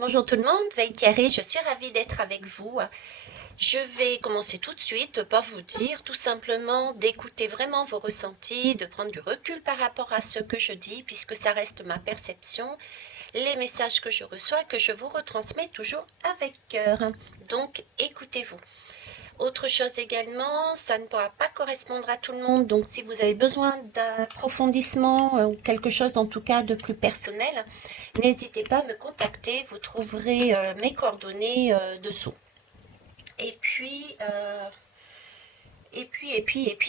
Bonjour tout le monde, Veille Thierry, je suis ravie d'être avec vous. Je vais commencer tout de suite par vous dire tout simplement d'écouter vraiment vos ressentis, de prendre du recul par rapport à ce que je dis, puisque ça reste ma perception, les messages que je reçois, que je vous retransmets toujours avec cœur. Donc écoutez-vous. Autre chose également, ça ne pourra pas correspondre à tout le monde, donc si vous avez besoin d'approfondissement ou quelque chose en tout cas de plus personnel, n'hésitez pas à me contacter, vous trouverez mes coordonnées dessous. Et puis,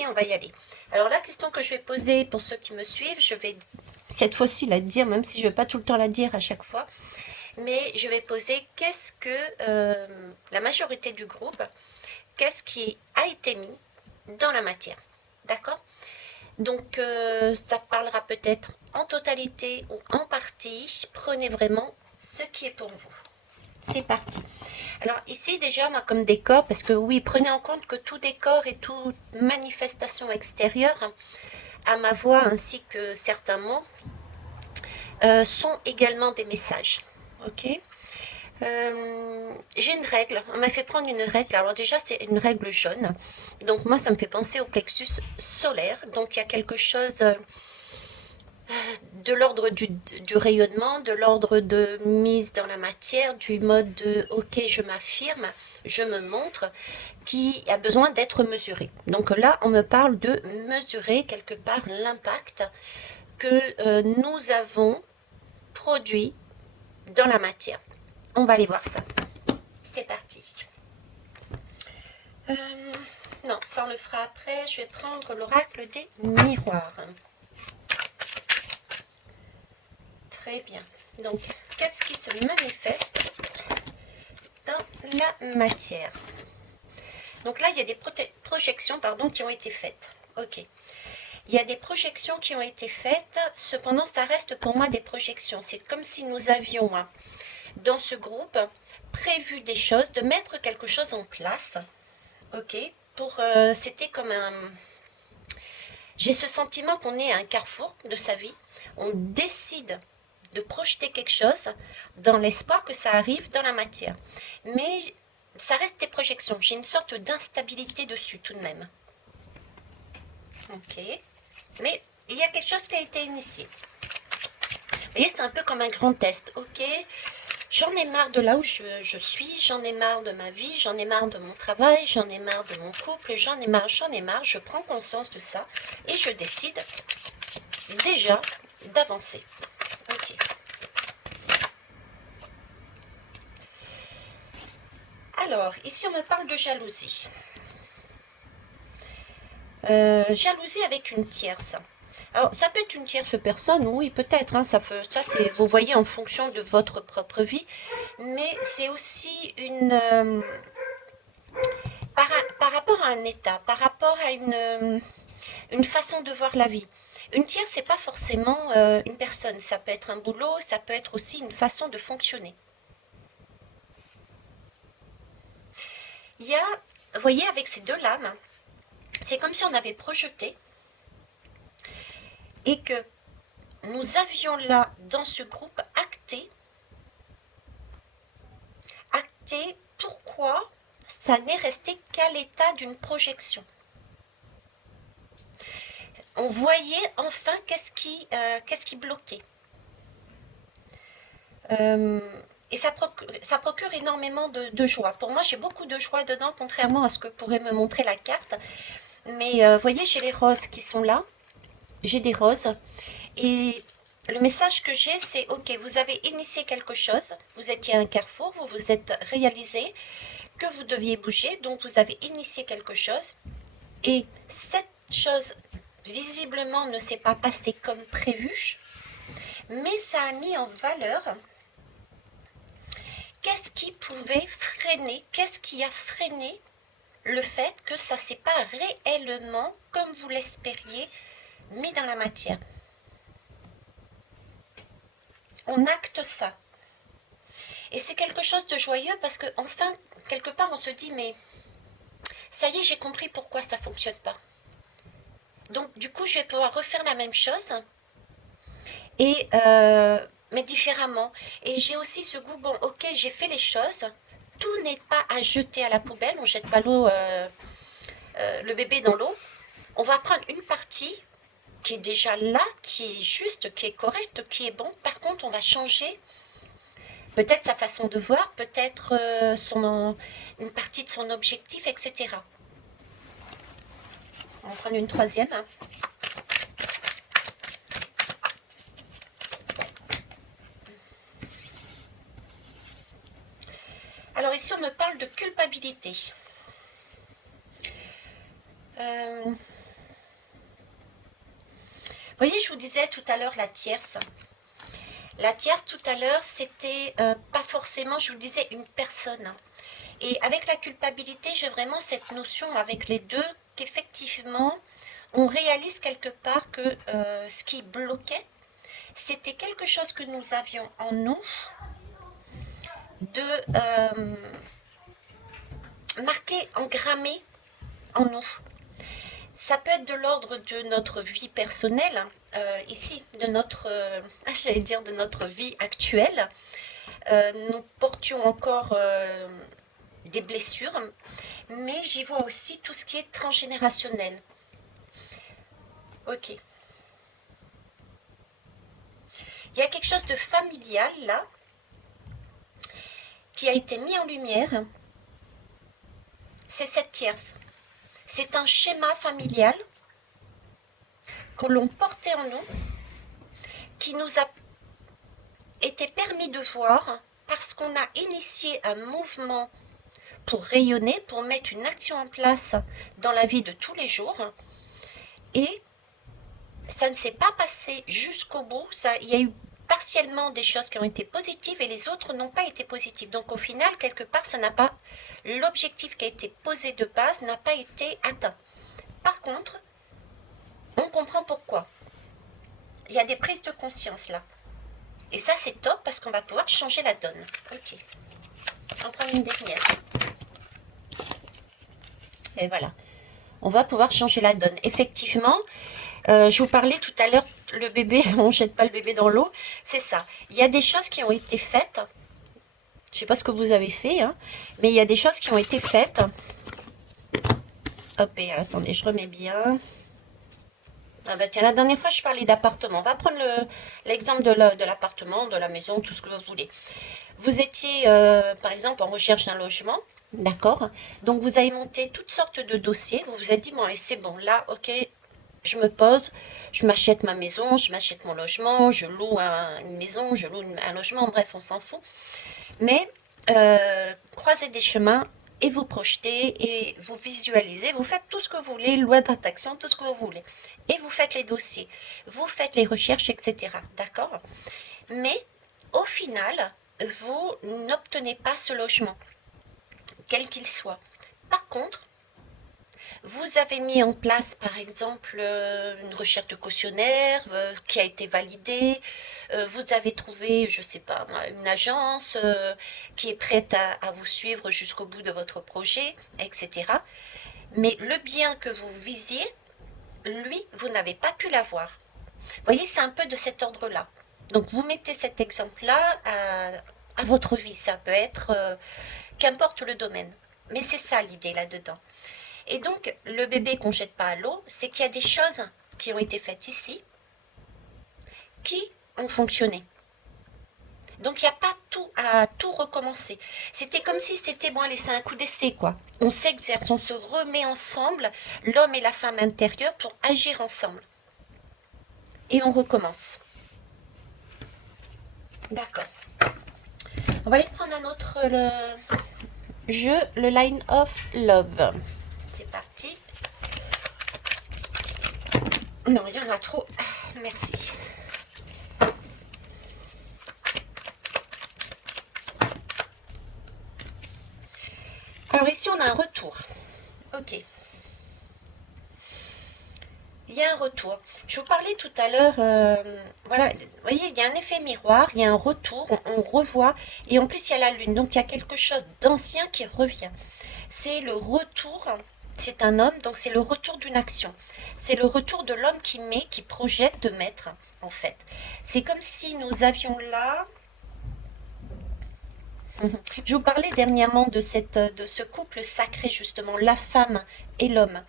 on va y aller. Alors la question que je vais poser pour ceux qui me suivent, je vais cette fois-ci la dire, même si je ne vais pas tout le temps la dire à chaque fois, mais je vais poser qu'est-ce que la majorité du groupe, qu'est-ce qui a été mis dans la matière. D'accord? Donc, ça parlera peut-être en totalité ou en partie. Prenez vraiment ce qui est pour vous. C'est parti. Alors ici déjà, moi comme décor, parce que oui, prenez en compte que tout décor et toute manifestation extérieure à ma voix ainsi que certains mots sont également des messages. Ok. J'ai une règle, on m'a fait prendre une règle, alors déjà c'est une règle jaune, donc moi ça me fait penser au plexus solaire, donc il y a quelque chose de l'ordre du rayonnement, de l'ordre de mise dans la matière, du mode de ok je m'affirme, je me montre, qui a besoin d'être mesuré. Donc là on me parle de mesurer quelque part l'impact que nous avons produit dans la matière. On va aller voir ça. C'est parti. Euh, non, ça on le fera après. Je vais prendre l'oracle des miroirs. Très bien. Donc, qu'est-ce qui se manifeste dans la matière? Donc là, il y a des projections qui ont été faites. Ok. Il y a des projections qui ont été faites. Cependant, ça reste pour moi des projections. C'est comme si nous avions, dans ce groupe, prévu des choses, de mettre quelque chose en place. Ok. C'était comme un... J'ai ce sentiment qu'on est à un carrefour de sa vie. On décide de projeter quelque chose dans l'espoir que ça arrive dans la matière. Mais ça reste des projections. J'ai une sorte d'instabilité dessus tout de même. Ok. Mais il y a quelque chose qui a été initié. Vous voyez, c'est un peu comme un grand test. Ok. J'en ai marre de là où je suis, j'en ai marre de ma vie, j'en ai marre de mon travail, j'en ai marre de mon couple, j'en ai marre, je prends conscience de ça et je décide déjà d'avancer. Ok. Alors, ici on me parle de jalousie. Jalousie avec une tierce. Alors, ça peut être une tierce personne, oui, peut-être, hein, ça c'est, vous voyez, en fonction de votre propre vie, mais c'est aussi par rapport à un état, par rapport à une façon de voir la vie. Une tierce, c'est pas forcément une personne, ça peut être un boulot, ça peut être aussi une façon de fonctionner. Il y a, vous voyez, avec ces deux lames, c'est comme si on avait projeté et que nous avions là, dans ce groupe, acté pourquoi ça n'est resté qu'à l'état d'une projection. On voyait enfin qu'est-ce qui bloquait. Et ça procure énormément de joie. Pour moi, j'ai beaucoup de joie dedans, contrairement à ce que pourrait me montrer la carte. Mais vous voyez, j'ai les roses qui sont là. J'ai des roses. Et le message que j'ai, c'est ok, vous avez initié quelque chose. Vous étiez à un carrefour, vous vous êtes réalisé que vous deviez bouger. Donc, vous avez initié quelque chose. Et cette chose, visiblement, ne s'est pas passée comme prévu. Mais ça a mis en valeur qu'est-ce qui pouvait freiner, qu'est-ce qui a freiné le fait que ça ne s'est pas réellement, comme vous l'espériez, mis dans la matière. On acte ça. Et c'est quelque chose de joyeux parce que enfin, quelque part, on se dit, mais ça y est, j'ai compris pourquoi ça ne fonctionne pas. Donc, du coup, je vais pouvoir refaire la même chose. Et mais différemment. Et j'ai aussi ce goût, bon, ok, j'ai fait les choses, tout n'est pas à jeter à la poubelle, on jette pas l'eau, le bébé dans l'eau. On va prendre une partie qui est déjà là, qui est juste, qui est correcte, qui est bon. Par contre, on va changer peut-être sa façon de voir, peut-être une partie de son objectif, etc. On va prendre une troisième. Alors ici, on me parle de culpabilité. Vous voyez, je vous disais tout à l'heure la tierce. La tierce, tout à l'heure, c'était pas forcément, je vous disais, une personne. Et avec la culpabilité, j'ai vraiment cette notion avec les deux qu'effectivement, on réalise quelque part que ce qui bloquait, c'était quelque chose que nous avions en nous de marqué, engrammé en nous. Ça peut être de l'ordre de notre vie personnelle, ici, de notre, j'allais dire de notre vie actuelle. Nous portions encore des blessures, mais j'y vois aussi tout ce qui est transgénérationnel. Ok. Il y a quelque chose de familial là, qui a été mis en lumière. C'est cette tierce. C'est un schéma familial que l'on portait en nous, qui nous a été permis de voir parce qu'on a initié un mouvement pour rayonner, pour mettre une action en place dans la vie de tous les jours. Et ça ne s'est pas passé jusqu'au bout. Il y a eu partiellement des choses qui ont été positives et les autres n'ont pas été positives. Donc au final, quelque part, ça n'a pas, l'objectif qui a été posé de base n'a pas été atteint. Par contre, on comprend pourquoi. Il y a des prises de conscience là. Et ça, c'est top parce qu'on va pouvoir changer la donne. Ok. On prend une dernière. Et voilà. On va pouvoir changer la donne. Effectivement, je vous parlais tout à l'heure, le bébé, on ne jette pas le bébé dans l'eau. C'est ça. Il y a des choses qui ont été faites. Je ne sais pas ce que vous avez fait, hein, mais il y a des choses qui ont été faites. Hop, et attendez, je remets bien. Ah bah tiens, la dernière fois, je parlais d'appartement. On va prendre l'exemple de l'appartement, de la maison, tout ce que vous voulez. Vous étiez, par exemple, en recherche d'un logement, d'accord? Donc, vous avez monté toutes sortes de dossiers. Vous vous êtes dit, bon, allez, c'est bon, là, ok, je me pose, je m'achète ma maison, je m'achète mon logement, je loue une maison, je loue un logement, bref, on s'en fout. Mais, croisez des chemins et vous projetez et vous visualisez, vous faites tout ce que vous voulez, loi d'attraction, tout ce que vous voulez. Et vous faites les dossiers, vous faites les recherches, etc. D'accord? Mais au final, vous n'obtenez pas ce logement, quel qu'il soit. Par contre, vous avez mis en place, par exemple, une recherche de cautionnaire qui a été validée. Vous avez trouvé, je ne sais pas, une agence qui est prête à vous suivre jusqu'au bout de votre projet, etc. Mais le bien que vous visiez, lui, vous n'avez pas pu l'avoir. Vous voyez, c'est un peu de cet ordre-là. Donc, vous mettez cet exemple-là à votre vie. Ça peut être, qu'importe le domaine. Mais c'est ça l'idée là-dedans. Et donc, le bébé qu'on ne jette pas à l'eau, c'est qu'il y a des choses qui ont été faites ici, qui ont fonctionné. Donc, il n'y a pas tout à tout recommencer. C'était comme si c'était, bon, allez, c'est un coup d'essai, quoi. On s'exerce, on se remet ensemble, l'homme et la femme intérieure, pour agir ensemble. Et on recommence. D'accord. On va aller prendre un autre jeu, le Line of Love. C'est parti. Non, il y en a trop. Merci. Alors ici, on a un retour. Ok. Il y a un retour. Je vous parlais tout à l'heure, voilà, vous voyez, il y a un effet miroir, il y a un retour, on revoit, et en plus il y a la lune, donc il y a quelque chose d'ancien qui revient. C'est le retour, c'est un homme, donc c'est le retour d'une action. C'est le retour de l'homme qui met, qui projette de mettre, en fait. C'est comme si nous avions là... Je vous parlais dernièrement de ce couple sacré, justement, la femme et l'homme.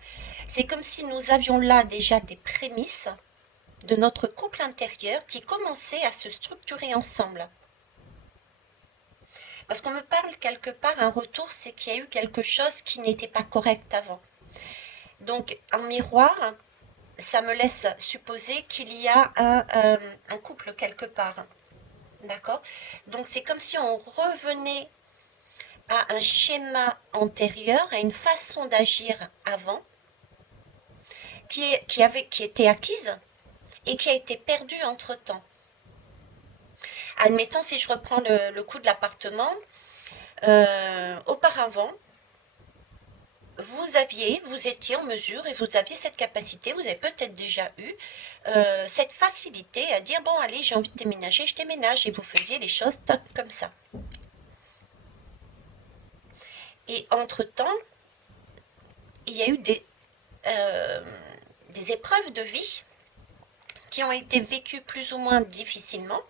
C'est comme si nous avions là déjà des prémices de notre couple intérieur qui commençait à se structurer ensemble. Parce qu'on me parle quelque part, un retour, c'est qu'il y a eu quelque chose qui n'était pas correct avant. Donc, en miroir, ça me laisse supposer qu'il y a un couple quelque part. D'accord? Donc, c'est comme si on revenait à un schéma antérieur, à une façon d'agir avant, qui était acquise et qui a été perdue entre-temps. Admettons, si je reprends le coup de l'appartement, auparavant, vous étiez en mesure et vous aviez cette capacité, vous avez peut-être déjà eu cette facilité à dire, bon, allez, j'ai envie de déménager, je déménage, et vous faisiez les choses comme ça. Et entre-temps, il y a eu des épreuves de vie qui ont été vécues plus ou moins difficilement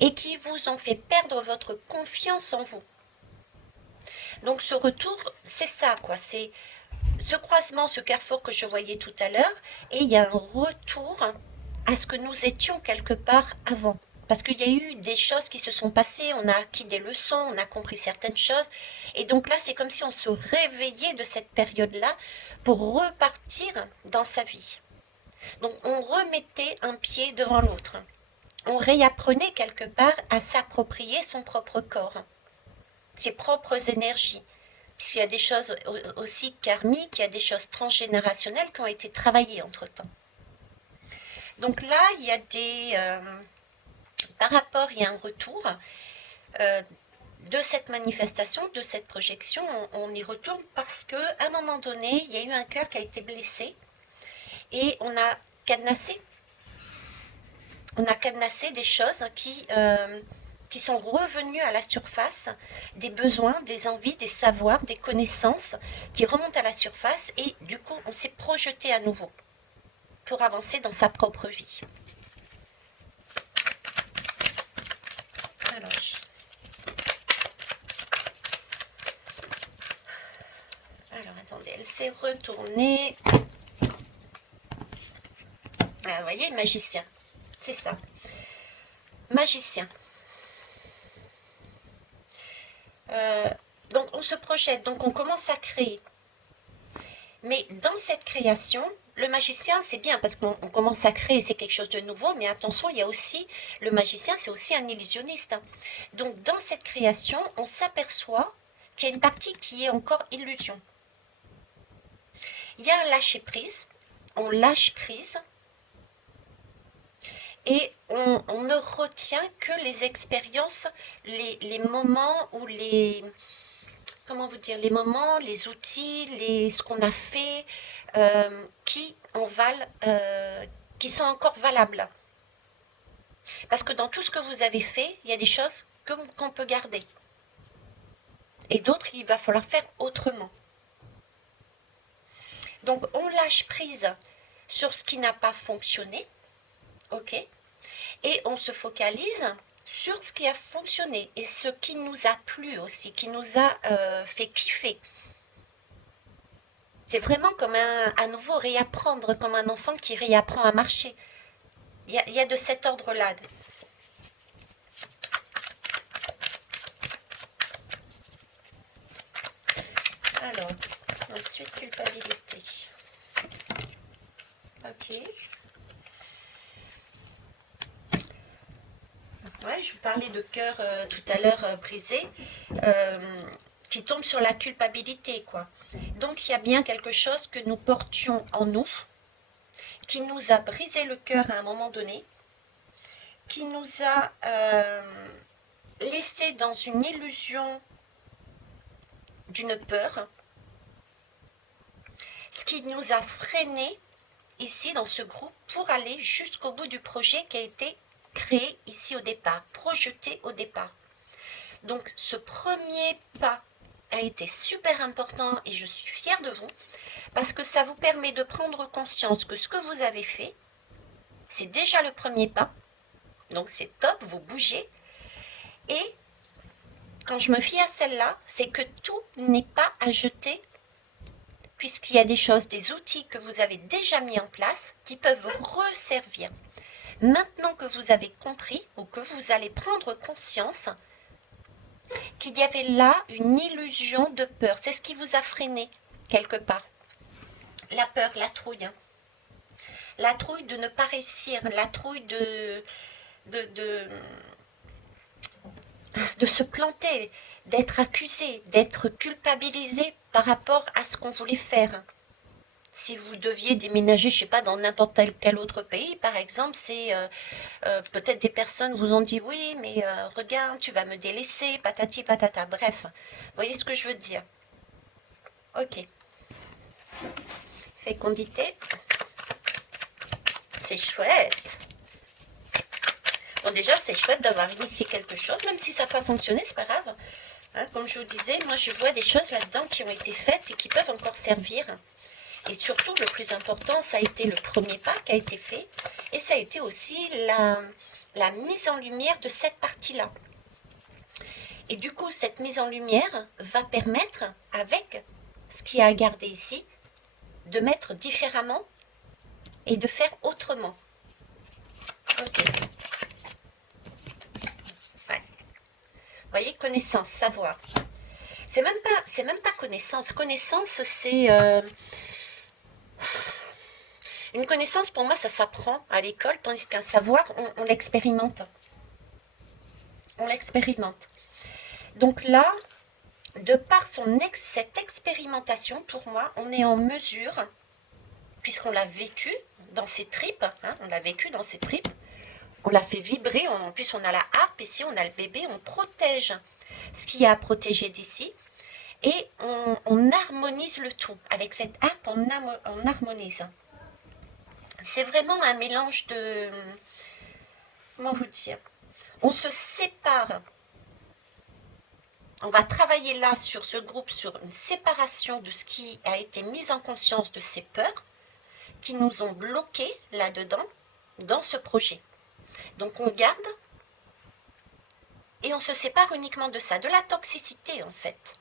et qui vous ont fait perdre votre confiance en vous. Donc ce retour, c'est ça, quoi. C'est ce croisement, ce carrefour que je voyais tout à l'heure, et il y a un retour à ce que nous étions quelque part avant. Parce qu'il y a eu des choses qui se sont passées, on a acquis des leçons, on a compris certaines choses. Et donc là, c'est comme si on se réveillait de cette période-là pour repartir dans sa vie. Donc on remettait un pied devant l'autre. On réapprenait quelque part à s'approprier son propre corps, ses propres énergies. Puisqu'il y a des choses aussi karmiques, il y a des choses transgénérationnelles qui ont été travaillées entre-temps. Donc là, il y a par rapport, il y a un retour de cette manifestation, de cette projection, on y retourne parce qu'à un moment donné, il y a eu un cœur qui a été blessé et on a cadenassé. On a cadenassé des choses qui sont revenues à la surface, des besoins, des envies, des savoirs, des connaissances qui remontent à la surface et du coup, on s'est projeté à nouveau pour avancer dans sa propre vie. Alors attendez, elle s'est retournée. Ah, vous voyez, magicien. C'est ça. Magicien. Donc on se projette, donc on commence à créer. Mais dans cette création, le magicien, c'est bien parce qu'on commence à créer, c'est quelque chose de nouveau, mais attention, il y a aussi, le magicien, c'est aussi un illusionniste. Donc dans cette création, on s'aperçoit qu'il y a une partie qui est encore illusion. Il y a un lâcher-prise, on lâche prise, et on ne retient que les expériences, les moments ou comment vous dire, les moments, les outils, ce qu'on a fait, qui sont encore valables. Parce que dans tout ce que vous avez fait, il y a des choses qu'on peut garder. Et d'autres, il va falloir faire autrement. Donc, on lâche prise sur ce qui n'a pas fonctionné, ok, et on se focalise sur ce qui a fonctionné et ce qui nous a plu aussi, qui nous a fait kiffer. C'est vraiment comme à nouveau réapprendre, comme un enfant qui réapprend à marcher. Il y a de cet ordre-là. Alors, ensuite, culpabilité. Ok. Ouais, je vous parlais de cœur tout à l'heure brisé, qui tombe sur la culpabilité, quoi. Donc, il y a bien quelque chose que nous portions en nous, qui nous a brisé le cœur à un moment donné, qui nous a laissé dans une illusion d'une peur, ce qui nous a freiné ici dans ce groupe pour aller jusqu'au bout du projet qui a été créé ici au départ, projeté au départ. Donc ce premier pas a été super important et je suis fière de vous parce que ça vous permet de prendre conscience que ce que vous avez fait, c'est déjà le premier pas. Donc c'est top, vous bougez. Et quand je me fie à celle-là, c'est que tout n'est pas à jeter puisqu'il y a des choses, des outils que vous avez déjà mis en place qui peuvent vous resservir. Maintenant que vous avez compris ou que vous allez prendre conscience qu'il y avait là une illusion de peur, c'est ce qui vous a freiné quelque part. La peur, la trouille. La trouille de ne pas réussir, la trouille de se planter, d'être accusé, d'être culpabilisé par rapport à ce qu'on voulait faire. Si vous deviez déménager, je ne sais pas, dans n'importe quel autre pays, par exemple, c'est peut-être des personnes vous ont dit oui, mais regarde, tu vas me délaisser, patati patata. Bref, vous voyez ce que je veux dire. Ok. Fécondité. C'est chouette. Bon, déjà, c'est chouette d'avoir initié quelque chose, même si ça n'a pas fonctionné, c'est pas grave. Hein, comme je vous disais, moi, je vois des choses là-dedans qui ont été faites et qui peuvent encore servir. Et surtout, le plus important, ça a été le premier pas qui a été fait. Et ça a été aussi la mise en lumière de cette partie-là. Et du coup, cette mise en lumière va permettre, avec ce qu'il y a à garder ici, de mettre différemment et de faire autrement. Ok. Ouais. Vous voyez, connaissance, savoir. C'est même pas connaissance. Connaissance, c'est... Une connaissance, pour moi, ça s'apprend à l'école, tandis qu'un savoir, on l'expérimente. On l'expérimente. Donc là, de par cette expérimentation, pour moi, on est en mesure, puisqu'on l'a vécu dans ses tripes, hein, on l'a vécu dans ses tripes, on l'a fait vibrer, en plus on a la harpe ici, on a le bébé, on protège ce qu'il y a à protéger d'ici, et on harmonise le tout. Avec cette harpe, on harmonise. C'est vraiment un mélange de... Comment vous dire? On se sépare. On va travailler là sur ce groupe, sur une séparation de ce qui a été mis en conscience de ces peurs qui nous ont bloqués là-dedans, dans ce projet. Donc on garde et on se sépare uniquement de ça, de la toxicité en fait.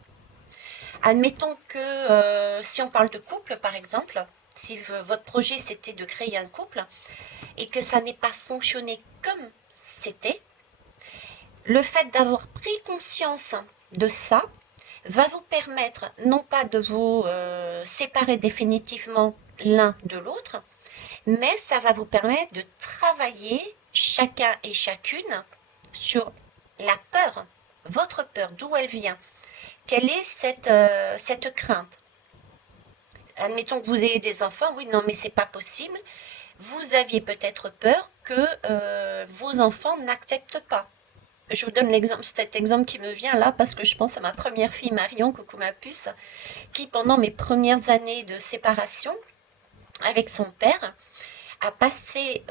Admettons que si on parle de couple par exemple, si votre projet c'était de créer un couple et que ça n'ait pas fonctionné comme c'était, le fait d'avoir pris conscience de ça va vous permettre non pas de vous séparer définitivement l'un de l'autre, mais ça va vous permettre de travailler chacun et chacune sur la peur, votre peur, d'où elle vient. Quelle est cette crainte? Admettons que vous ayez des enfants, oui, non, mais c'est pas possible. Vous aviez peut-être peur que vos enfants n'acceptent pas. Je vous donne cet exemple qui me vient là parce que je pense à ma première fille Marion, coucou ma puce, qui pendant mes premières années de séparation avec son père a passé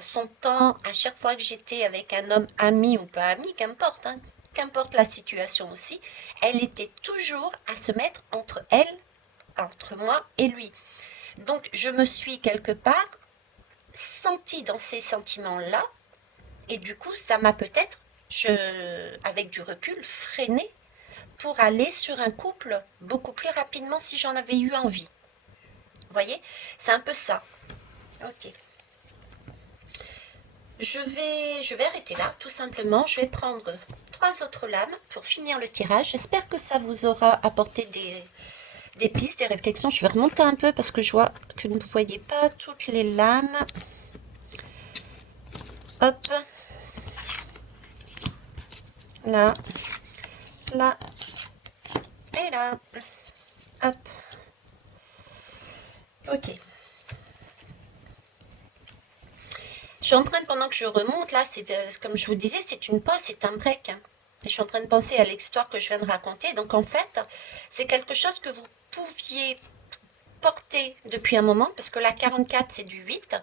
son temps à chaque fois que j'étais avec un homme ami ou pas ami, qu'importe, hein, qu'importe la situation aussi, elle était toujours à se mettre entre elle, entre moi et lui. Donc je me suis quelque part sentie dans ces sentiments-là et du coup ça m'a peut-être avec du recul, freiner pour aller sur un couple beaucoup plus rapidement si j'en avais eu envie. Vous voyez, c'est un peu ça. Ok. Je vais arrêter là, tout simplement. Je vais prendre 3 autres lames pour finir le tirage. J'espère que ça vous aura apporté des pistes, des réflexions. Je vais remonter un peu parce que je vois que vous ne voyez pas toutes les lames. Hop. Là, là, et là, hop, ok. Je suis en train de, pendant que je remonte, là, c'est comme je vous disais, c'est une pause, c'est un break. Hein. Et je suis en train de penser à l'histoire que je viens de raconter. Donc, en fait, c'est quelque chose que vous pouviez porter depuis un moment, parce que la 44, c'est du 8.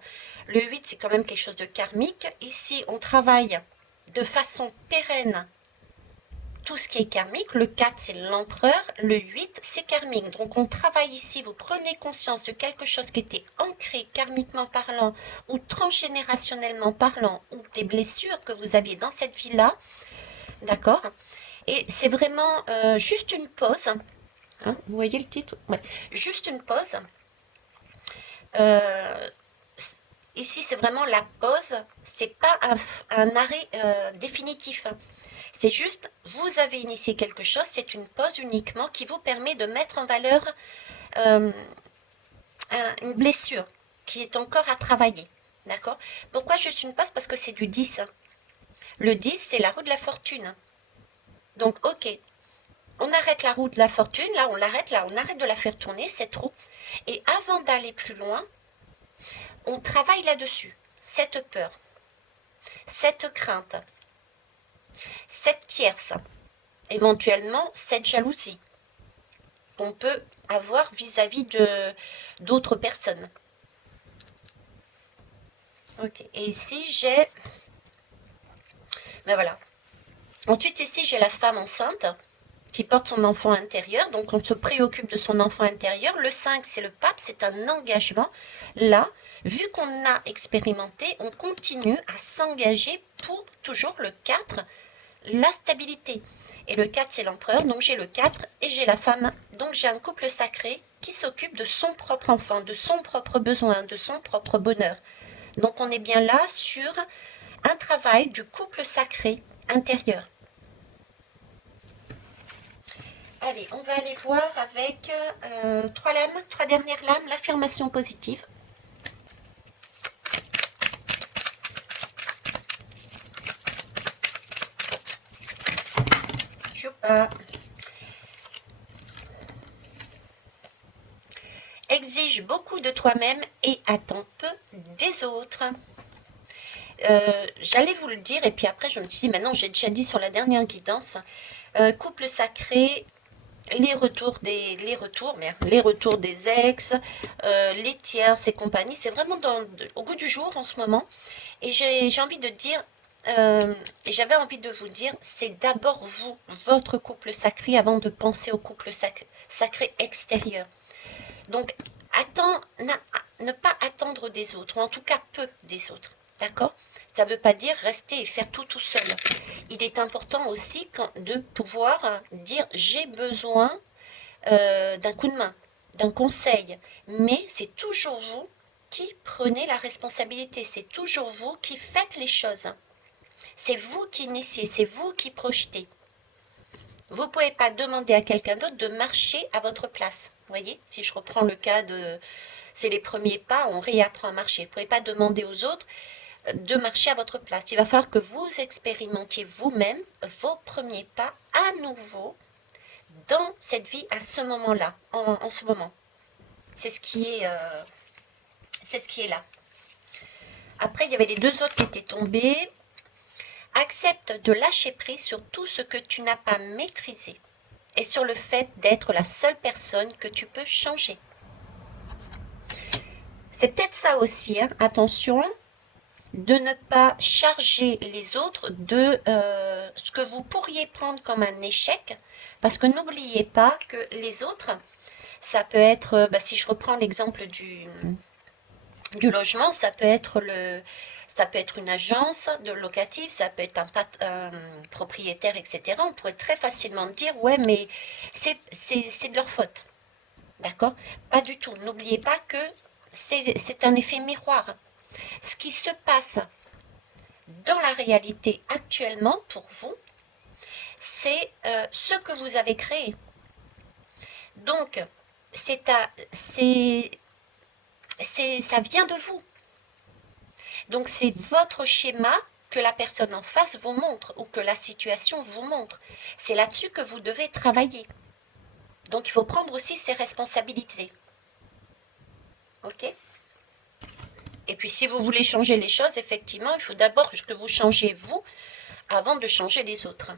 Le 8, c'est quand même quelque chose de karmique. Ici, on travaille de façon pérenne tout ce qui est karmique. Le 4, c'est l'empereur. Le 8, c'est karmique. Donc, on travaille ici. Vous prenez conscience de quelque chose qui était ancré karmiquement parlant ou transgénérationnellement parlant ou des blessures que vous aviez dans cette vie-là. D'accord? Et c'est vraiment juste une pause. Hein, vous voyez le titre? Ouais. Juste une pause. Ici, c'est vraiment la pause. C'est pas un arrêt définitif. C'est juste, vous avez initié quelque chose, c'est une pause uniquement qui vous permet de mettre en valeur une blessure qui est encore à travailler. D'accord? Pourquoi juste une pause? Parce que c'est du 10. Le 10, c'est la roue de la fortune. Donc, ok, on arrête la roue de la fortune, là, on l'arrête, là, on arrête de la faire tourner, cette roue. Et avant d'aller plus loin, on travaille là-dessus. Cette peur, cette crainte, cette tierce, éventuellement cette jalousie qu'on peut avoir vis-à-vis d'autres personnes. Ok, et ici j'ai... Ben voilà. Ensuite ici j'ai la femme enceinte qui porte son enfant intérieur, donc on se préoccupe de son enfant intérieur. Le 5 c'est le pape, c'est un engagement. Là, vu qu'on a expérimenté, on continue à s'engager pour toujours le 4, la stabilité. Et le 4, c'est l'empereur, donc j'ai le 4 et j'ai la femme. Donc j'ai un couple sacré qui s'occupe de son propre enfant, de son propre besoin, de son propre bonheur. Donc on est bien là sur un travail du couple sacré intérieur. Allez, on va aller voir avec 3 lames, 3 dernières lames, l'affirmation positive. Choupa. Exige beaucoup de toi-même et attends peu des autres. J'allais vous le dire et puis après je me suis dit, maintenant j'ai déjà dit sur la dernière guidance, couple sacré, les retours des ex, les tierces et compagnie, c'est vraiment au goût du jour en ce moment. Et j'ai envie de dire, j'avais envie de vous dire, c'est d'abord vous, votre couple sacré, avant de penser au couple sacré extérieur. Donc, ne pas attendre des autres, ou en tout cas peu des autres. D'accord? Ça ne veut pas dire rester et faire tout seul. Il est important aussi de pouvoir dire j'ai besoin d'un coup de main, d'un conseil. Mais c'est toujours vous qui prenez la responsabilité. C'est toujours vous qui faites les choses. C'est vous qui initiez, c'est vous qui projetez. Vous ne pouvez pas demander à quelqu'un d'autre de marcher à votre place. Vous voyez, si je reprends le cas de... C'est les premiers pas, on réapprend à marcher. Vous ne pouvez pas demander aux autres de marcher à votre place. Il va falloir que vous expérimentiez vous-même vos premiers pas à nouveau dans cette vie à ce moment-là, en ce moment. C'est ce qui est là. Après, il y avait les 2 autres qui étaient tombés. Accepte de lâcher prise sur tout ce que tu n'as pas maîtrisé et sur le fait d'être la seule personne que tu peux changer. C'est peut-être ça aussi, hein. Attention, de ne pas charger les autres de ce que vous pourriez prendre comme un échec, parce que n'oubliez pas que les autres, ça peut être, si je reprends l'exemple du logement, ça peut être une agence de locative, ça peut être un propriétaire, etc. On pourrait très facilement dire, ouais, mais c'est de leur faute. D'accord? Pas du tout. N'oubliez pas que c'est un effet miroir. Ce qui se passe dans la réalité actuellement pour vous, c'est ce que vous avez créé. Donc, ça vient de vous. Donc, c'est votre schéma que la personne en face vous montre ou que la situation vous montre. C'est là-dessus que vous devez travailler. Donc, il faut prendre aussi ses responsabilités. Ok? Et puis, si vous voulez changer les choses, effectivement, il faut d'abord que vous changiez vous avant de changer les autres.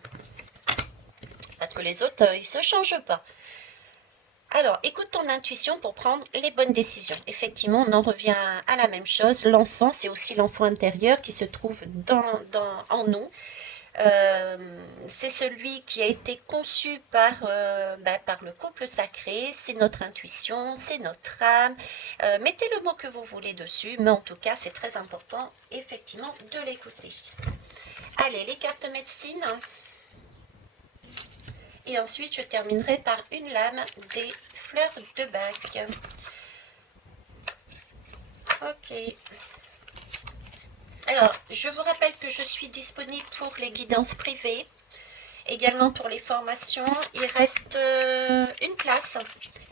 Parce que les autres, ils ne se changent pas. Alors, écoute ton intuition pour prendre les bonnes décisions. Effectivement, on en revient à la même chose. L'enfant, c'est aussi l'enfant intérieur qui se trouve en nous. C'est celui qui a été conçu par le couple sacré, c'est notre intuition, c'est notre âme. Mettez le mot que vous voulez dessus, mais en tout cas, c'est très important, effectivement, de l'écouter. Allez, les cartes médecine. Et ensuite, je terminerai par une lame des fleurs de Bach. Ok. Alors, je vous rappelle que je suis disponible pour les guidances privées, également pour les formations. Il reste une place,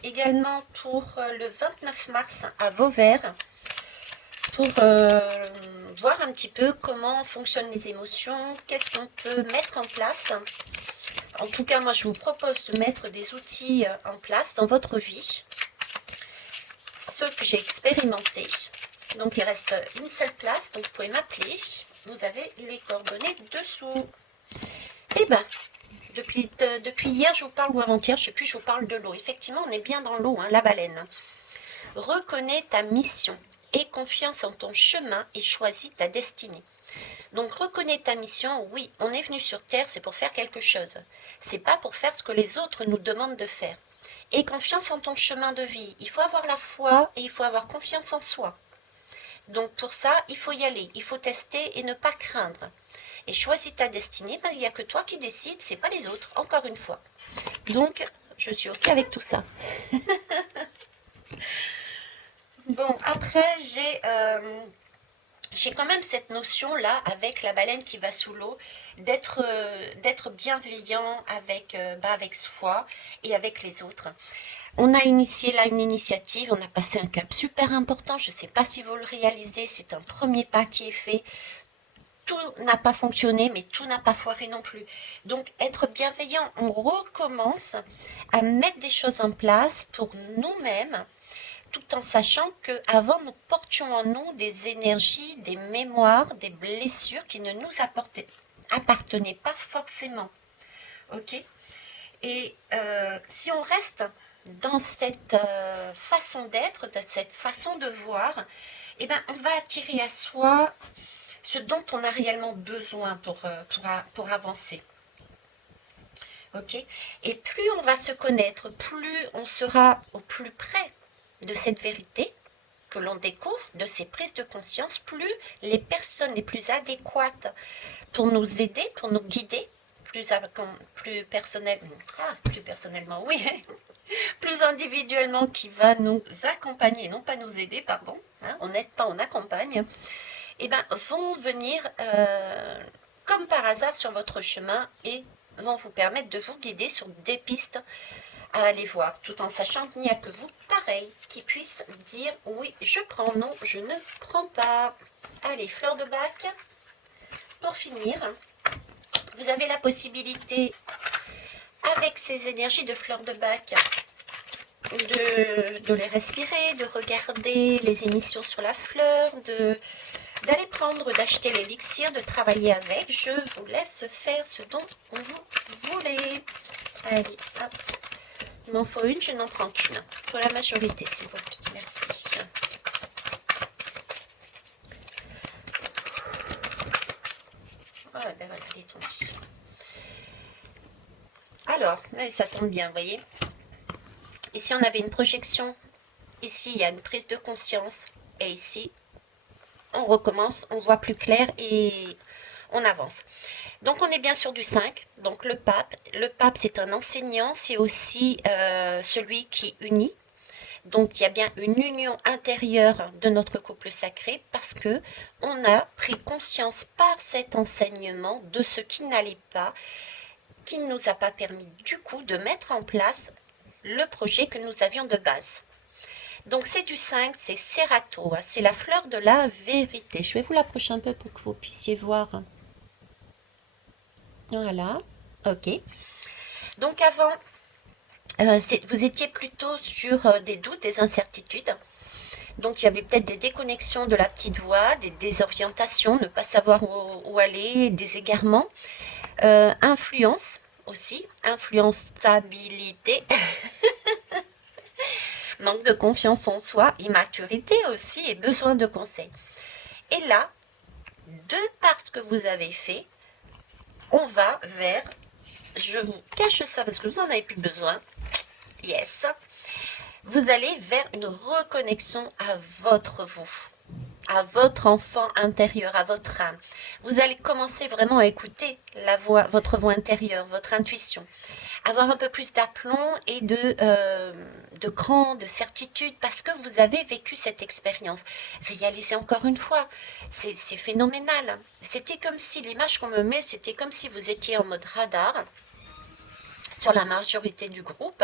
également pour le 29 mars à Vauvert, pour voir un petit peu comment fonctionnent les émotions, qu'est-ce qu'on peut mettre en place. En tout cas, moi, je vous propose de mettre des outils en place dans votre vie, ceux que j'ai expérimentés. Donc, il reste une seule place, donc vous pouvez m'appeler. Vous avez les coordonnées dessous. Et bien, depuis hier, je vous parle, ou avant-hier, je ne sais plus, je vous parle de l'eau. Effectivement, on est bien dans l'eau, hein, la baleine. Reconnais ta mission, aie confiance en ton chemin et choisis ta destinée. Donc, reconnais ta mission, oui, on est venu sur Terre, c'est pour faire quelque chose. C'est pas pour faire ce que les autres nous demandent de faire. Aie confiance en ton chemin de vie. Il faut avoir la foi et il faut avoir confiance en soi. Donc pour ça, il faut y aller, il faut tester et ne pas craindre. Et choisis ta destinée, il n'y a que toi qui décides, c'est pas les autres, encore une fois. Donc, je suis ok avec tout ça. Bon, après, j'ai quand même cette notion-là, avec la baleine qui va sous l'eau, d'être bienveillant avec soi et avec les autres. On a initié là une initiative, on a passé un cap super important, je ne sais pas si vous le réalisez, c'est un premier pas qui est fait. Tout n'a pas fonctionné, mais tout n'a pas foiré non plus. Donc, être bienveillant, on recommence à mettre des choses en place pour nous-mêmes, tout en sachant qu'avant, nous portions en nous des énergies, des mémoires, des blessures qui ne nous appartenaient pas forcément. Ok ? Et si on reste dans cette façon d'être, dans cette façon de voir, eh ben, on va attirer à soi ce dont on a réellement besoin pour avancer. Ok ? Et plus on va se connaître, plus on sera au plus près de cette vérité que l'on découvre, de ces prises de conscience, plus les personnes les plus adéquates pour nous aider, pour nous guider, plus personnellement, oui, plus individuellement, qui va nous accompagner, non pas nous aider, pardon, hein, on n'aide pas, on accompagne, et ben, vont venir comme par hasard sur votre chemin et vont vous permettre de vous guider sur des pistes à aller voir, tout en sachant qu'il n'y a que vous, pareil, qui puissent dire oui, je prends, non, je ne prends pas. Allez, fleur de Bach, pour finir, vous avez la possibilité, avec ces énergies de fleur de Bach, de les respirer, de regarder les émissions sur la fleur, d'aller prendre, d'acheter l'élixir, de travailler avec. Je vous laisse faire ce dont vous voulez. Allez, hop. Il m'en faut une, je n'en prends qu'une. Pour la majorité, s'il vous plaît. Merci. Voilà, ben voilà, elle est tombée. Alors, là, ça tombe bien, vous voyez. Ici, on avait une projection. Ici, il y a une prise de conscience. Et ici, on recommence, on voit plus clair et on avance. Donc, on est bien sur du 5. Donc, le pape. Le pape, c'est un enseignant. C'est aussi celui qui unit. Donc, il y a bien une union intérieure de notre couple sacré parce que on a pris conscience par cet enseignement de ce qui n'allait pas, qui ne nous a pas permis du coup de mettre en place le projet que nous avions de base. Donc, c'est du 5, c'est Serato, c'est la fleur de la vérité. Je vais vous l'approcher un peu pour que vous puissiez voir. Voilà, ok. Donc, avant, vous étiez plutôt sur des doutes, des incertitudes. Donc, il y avait peut-être des déconnexions de la petite voix, des désorientations, ne pas savoir où aller, des égarements. Influence aussi, influençabilité, manque de confiance en soi, immaturité aussi et besoin de conseils. Et là, de par ce que vous avez fait, on va vers, je vous cache ça parce que vous n'en avez plus besoin, yes, vous allez vers une reconnexion à votre vous, à votre enfant intérieur, à votre âme. Vous allez commencer vraiment à écouter la voix, votre voix intérieure, votre intuition. Avoir un peu plus d'aplomb et de cran, de certitude, parce que vous avez vécu cette expérience. Réalisez encore une fois, c'est phénoménal. C'était comme si, l'image qu'on me met, c'était comme si vous étiez en mode radar sur la majorité du groupe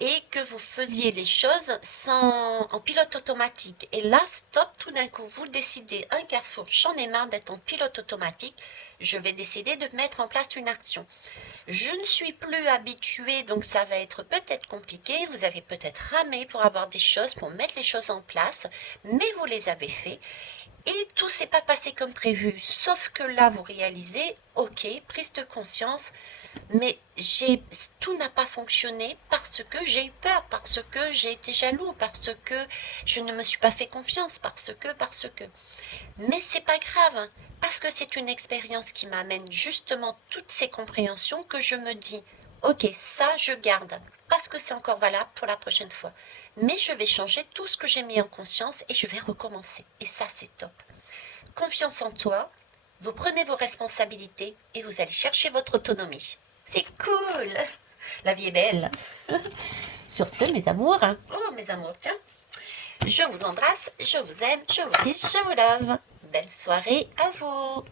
et que vous faisiez les choses en pilote automatique. Et là, stop, tout d'un coup, vous décidez, un carrefour, j'en ai marre d'être en pilote automatique, je vais décider de mettre en place une action. Je ne suis plus habituée, donc ça va être peut-être compliqué, vous avez peut-être ramé pour avoir des choses, pour mettre les choses en place, mais vous les avez fait. Et tout s'est pas passé comme prévu, sauf que là, vous réalisez, ok, prise de conscience, mais tout n'a pas fonctionné parce que j'ai eu peur, parce que j'ai été jaloux, parce que je ne me suis pas fait confiance, parce que. Mais c'est pas grave, parce que c'est une expérience qui m'amène justement toutes ces compréhensions que je me dis, ok, ça je garde, parce que c'est encore valable pour la prochaine fois. Mais je vais changer tout ce que j'ai mis en conscience et je vais recommencer. Et ça, c'est top. Confiance en toi, vous prenez vos responsabilités et vous allez chercher votre autonomie. C'est cool. La vie est belle. Sur ce, mes amours. Oh, mes amours, tiens. Je vous embrasse, je vous aime, je vous dis, je vous love. Belle soirée à vous.